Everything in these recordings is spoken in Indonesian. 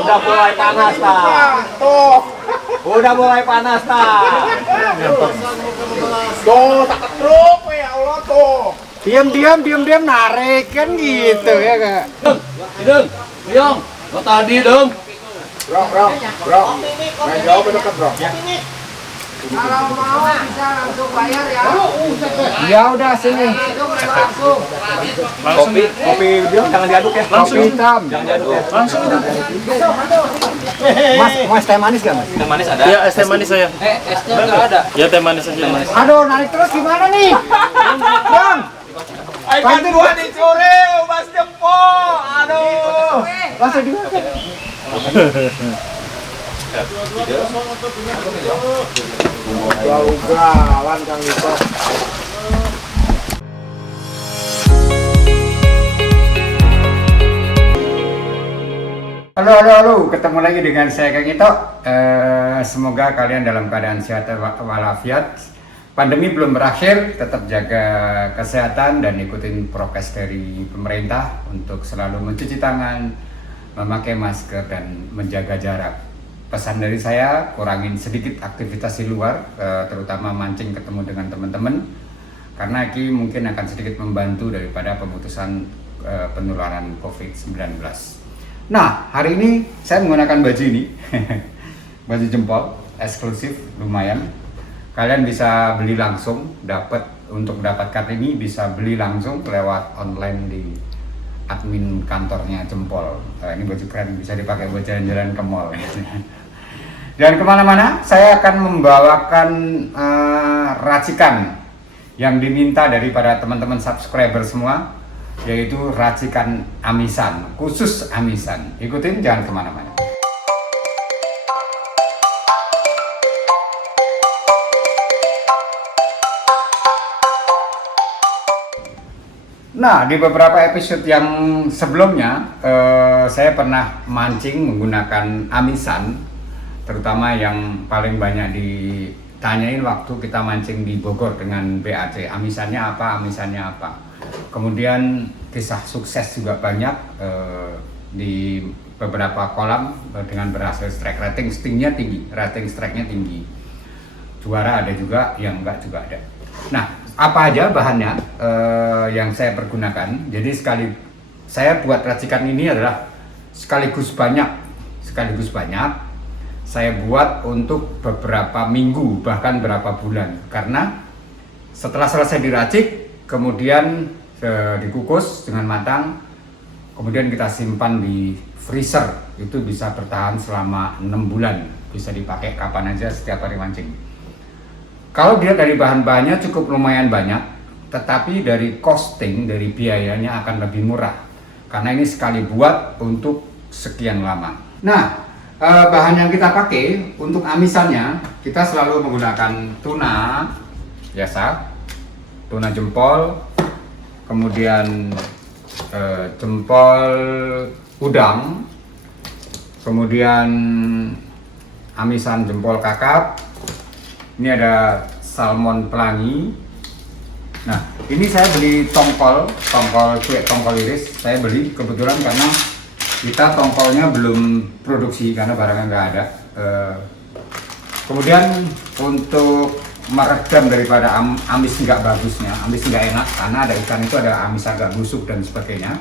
udah mulai panas Tuh. Udah mulai panas Tuh, tak ketruk ya Allah tuh. Diam narik kan gitu ya kak. Deng, Yong, lo tadi dong. Bro. Nah, jauh dekat bro. Kalau mau bisa langsung bayar ya. Ya udah sini. Itu langsung. Kopi dia jangan diaduk ya. Kopi hitam. Jangan diaduk ya. Langsung udah. Mas teh manis gak mas? Teh manis ada? Ya, es teh manis saya. Esnya nggak ada. Ya, teh manis aja. Aduh narik terus gimana nih? Bang. Ikan gua dicuri, Mas Jempo. Aduh. Langsung dimakan. Ugal-ugalan Kang Lito. Halo, ketemu lagi dengan saya Kang Ito. Semoga kalian dalam keadaan sehat walafiat. Pandemi belum berakhir, tetap jaga kesehatan dan ikutin prokes dari pemerintah untuk selalu mencuci tangan, memakai masker dan menjaga jarak. Pesan dari saya, kurangin sedikit aktivitas di luar, terutama mancing ketemu dengan teman-teman, karena ini mungkin akan sedikit membantu daripada pemutusan penularan COVID-19. Nah, hari ini saya menggunakan baju ini, baju jempol, eksklusif, lumayan. Kalian bisa beli langsung, untuk mendapatkan ini bisa beli langsung lewat online di admin kantornya Jempol. Ini baju keren, bisa dipakai buat jalan-jalan ke mall. Dan kemana-mana, saya akan membawakan racikan yang diminta daripada teman-teman subscriber semua, yaitu racikan amisan, khusus amisan. Ikutin, jangan kemana-mana. Nah, di beberapa episode yang sebelumnya, saya pernah mancing menggunakan amisan, terutama yang paling banyak ditanyain waktu kita mancing di Bogor dengan BAC. Amisannya apa? Kemudian kisah sukses juga banyak di beberapa kolam dengan berhasil strike. Rating strike-nya tinggi. Juara ada juga, yang enggak juga ada. Nah, apa aja bahannya yang saya pergunakan? Jadi saya buat racikan ini adalah sekaligus banyak. Saya buat untuk beberapa minggu, bahkan berapa bulan. Karena setelah selesai diracik, kemudian dikukus dengan matang, kemudian kita simpan di freezer. Itu bisa bertahan selama 6 bulan. Bisa dipakai kapan aja, setiap hari mancing. Kalau dia dari bahan-bahannya cukup lumayan banyak, tetapi dari costing, dari biayanya akan lebih murah. Karena ini sekali buat untuk sekian lama. Nah, bahan yang kita pakai untuk amisannya, kita selalu menggunakan tuna biasa, tuna jempol, kemudian jempol udang, kemudian amisan jempol kakap. Ini ada salmon pelangi. Nah, ini saya beli tongkol iris. Saya beli kebetulan karena kita tongkolnya belum produksi karena barangnya nggak ada. Kemudian untuk meredam daripada amis nggak bagusnya, amis nggak enak karena ada ikan itu ada amis agak busuk dan sebagainya,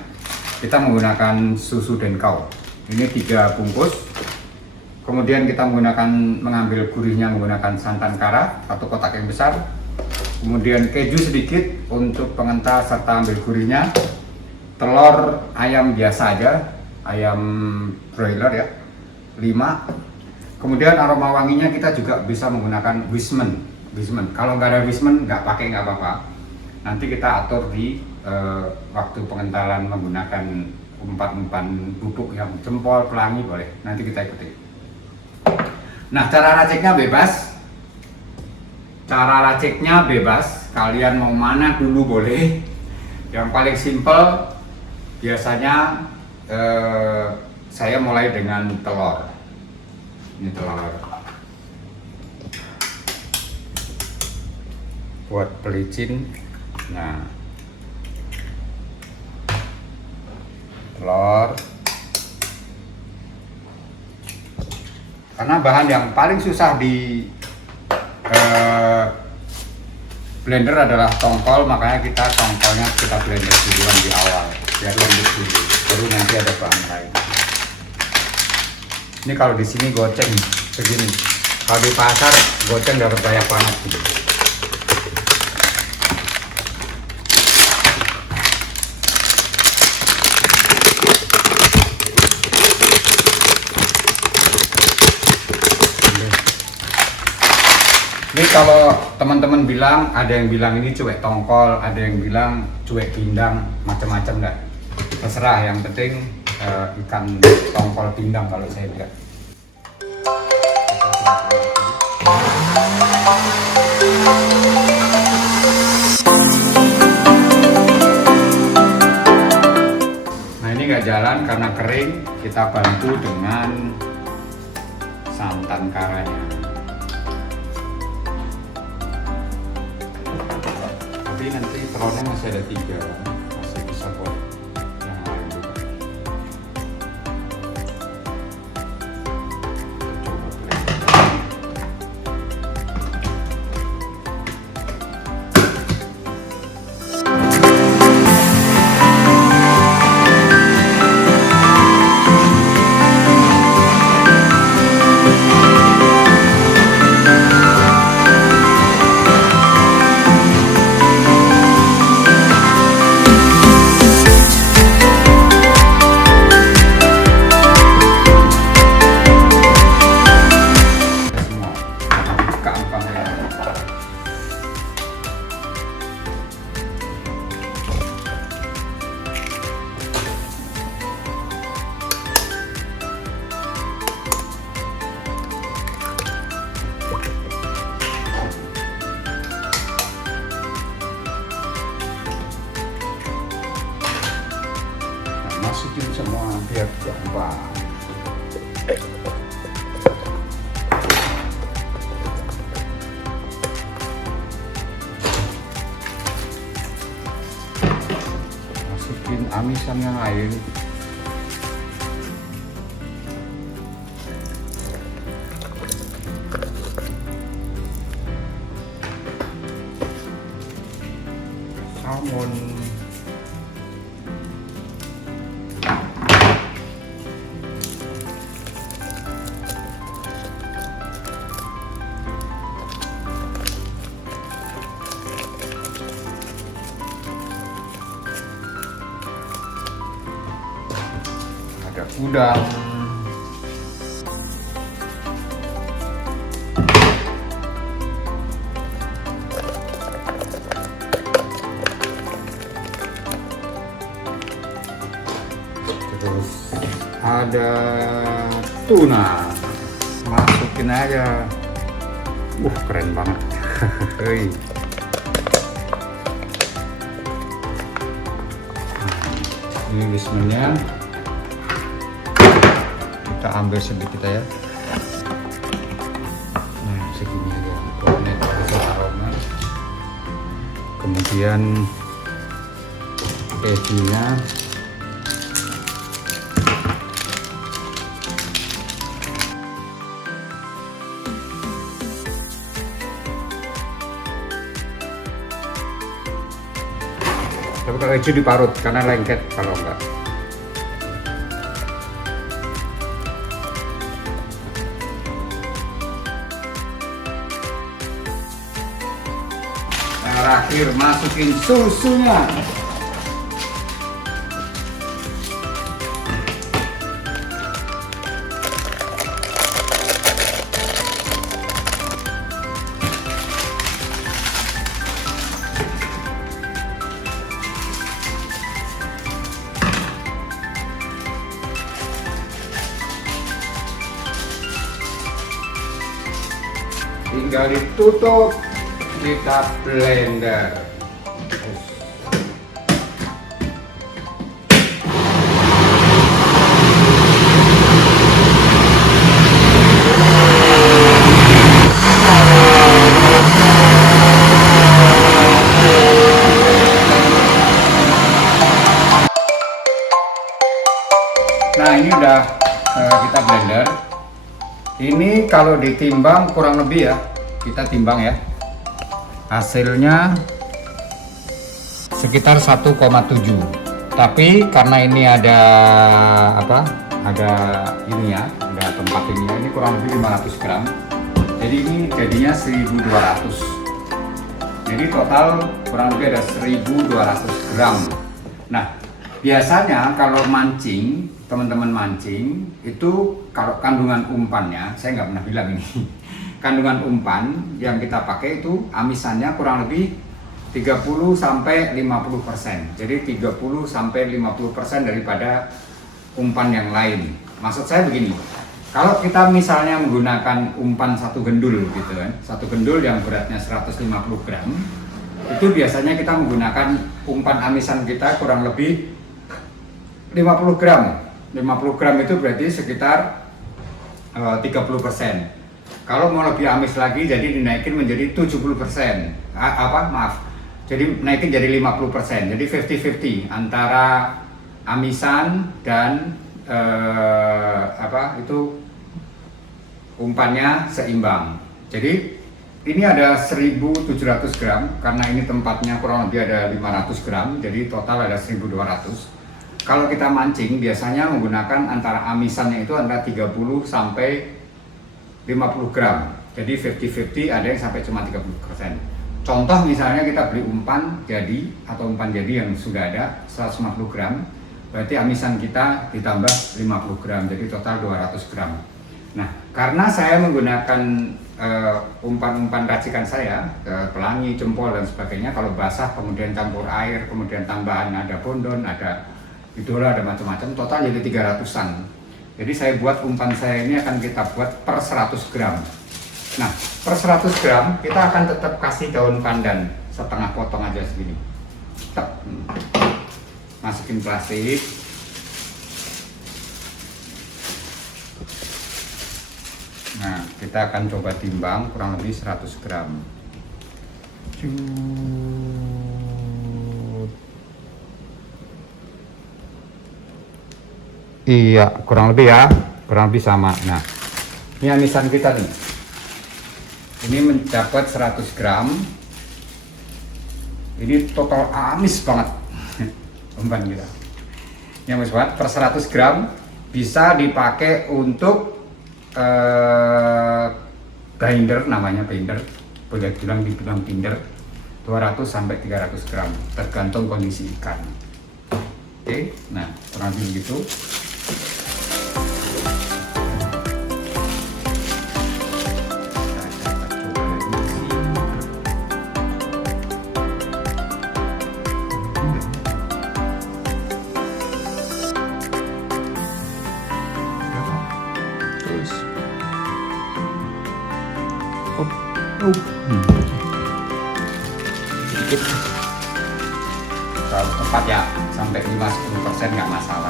kita menggunakan susu denkau. Ini 3 bungkus. Kemudian kita mengambil gurihnya menggunakan santan kara, 1 kotak yang besar. Kemudian keju sedikit untuk pengental serta ambil gurihnya. Telur ayam biasa aja, ayam broiler ya, 5. Kemudian aroma wanginya kita juga bisa menggunakan Wisman. Kalau nggak ada Wisman nggak apa-apa. Nanti kita atur di waktu pengentalan menggunakan umpan-umpan bubuk yang jempol, pelangi boleh. Nanti kita ikuti. Nah, cara raciknya bebas. Kalian mau mana dulu boleh. Yang paling simple biasanya saya mulai dengan telur. Ini telur. Buat pelicin. Nah, telur. Karena bahan yang paling susah di blender adalah tongkol, makanya tongkolnya kita blender duluan di awal biar lembut dulu, baru nanti ada bahan lain. Ini kalau di sini goceng begini, kalau di pasar goceng dapat banyak banget gitu. Ini kalau teman-teman bilang, ada yang bilang ini cuek tongkol, ada yang bilang cuek pindang, macam-macam dah. Terserah, yang penting ikan tongkol pindang kalau saya bilang. Nah ini nggak jalan karena kering, kita bantu dengan santan karanya. Tapi nanti telurnya masih ada 3, masih bisa buat yang lain juga. Coba blender. Masukin semua biar gampang. Masukin amisan yang lain. Salmon. Ada udang, terus ada tuna, masukin aja. Keren banget. Hei. Ini wismennya kita ambil sedikit ya. Nah segini aja, pokoknya aroma. Kemudian kejunya tapi kalau keju diparut karena lengket kalau enggak. Terakhir masukin susunya. Tinggal ditutup, kita blender. Nah ini udah kita blender. Ini kalau ditimbang kurang lebih ya, kita timbang ya, hasilnya sekitar 1,7. Tapi karena ini ada apa? Ada ini ya, ada tempat ini kurang lebih 500 gram. Jadi ini jadinya 1.200. Jadi total kurang lebih ada 1.200 gram. Nah, biasanya kalau mancing, teman-teman mancing itu kalau kandungan umpannya, saya nggak pernah bilang ini, kandungan umpan yang kita pakai itu amisannya kurang lebih 30 sampai 50%. Jadi 30 sampai 50% daripada umpan yang lain. Maksud saya begini, kalau kita misalnya menggunakan umpan satu gendul gitu kan, satu gendul yang beratnya 150 gram, itu biasanya kita menggunakan umpan amisan kita kurang lebih 50 gram. 50 gram itu berarti sekitar 30%. Kalau mau lebih amis lagi, jadi dinaikin menjadi 70%. Jadi naikin jadi 50%. Jadi 50-50 antara amisan dan umpannya seimbang. Jadi ini ada 1.700 gram karena ini tempatnya kurang lebih ada 500 gram, jadi total ada 1.200. Kalau kita mancing biasanya menggunakan antara amisannya itu antara 30 sampai 50 gram. Jadi 50-50, ada yang sampai cuma 30%. Contoh misalnya kita beli umpan jadi atau umpan jadi yang sudah ada 150 gram, berarti amisan kita ditambah 50 gram, jadi total 200 gram. Nah, karena saya menggunakan umpan-umpan racikan saya, pelangi, jempol dan sebagainya, kalau basah kemudian campur air, kemudian tambahan ada bondon, ada idola, ada macam-macam, total jadi 300-an. Jadi saya buat umpan saya ini akan kita buat per 100 gram. Nah, per 100 gram kita akan tetap kasih daun pandan setengah potong aja segini. Masukin plastik. Nah, kita akan coba timbang kurang lebih 100 gram. Iya, kurang lebih ya, kurang lebih sama. Nah, ini amisan kita nih. Ini mendapat 100 gram. Ini total amis banget umpan kita. Ini amis banget, per 100 gram bisa dipakai untuk binder, namanya binder. Boleh dibilang binder. 200 sampai 300 gram, tergantung kondisi ikan. Oke, nah kurang lebih begitu. Sedikit kalau tepat ya sampai 5-10% nggak masalah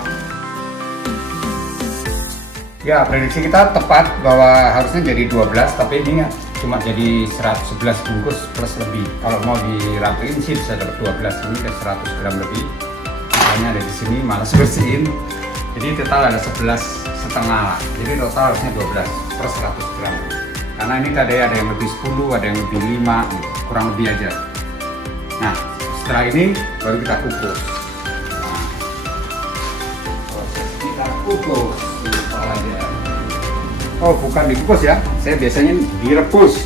ya. Prediksi kita tepat bahwa harusnya jadi 12, tapi ini cuma jadi 111 bungkus plus lebih. Kalau mau dirapiin sih bisa dapat 12, ini ke 100 gram lebih. Makanya ada di sini malas bersihin, jadi total ada 11,5 lah. Jadi total harusnya 12 per 100 gram. Karena ini tadi ada yang lebih 10, ada yang lebih 5, kurang lebih aja. Nah, setelah ini baru kita kukus. Nah, proses kita kukus aja. Oh, bukan dikukus ya, saya biasanya direbus.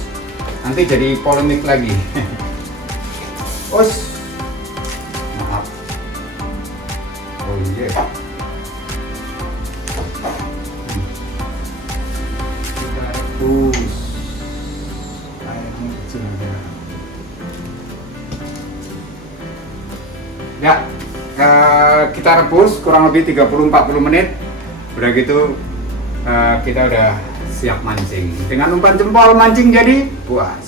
Nanti jadi polemik lagi. Maaf. Oh iya. Kita rebus. Ya, kita rebus kurang lebih 30-40 menit. Udah gitu kita udah siap mancing. Dengan umpan jempol mancing jadi puas.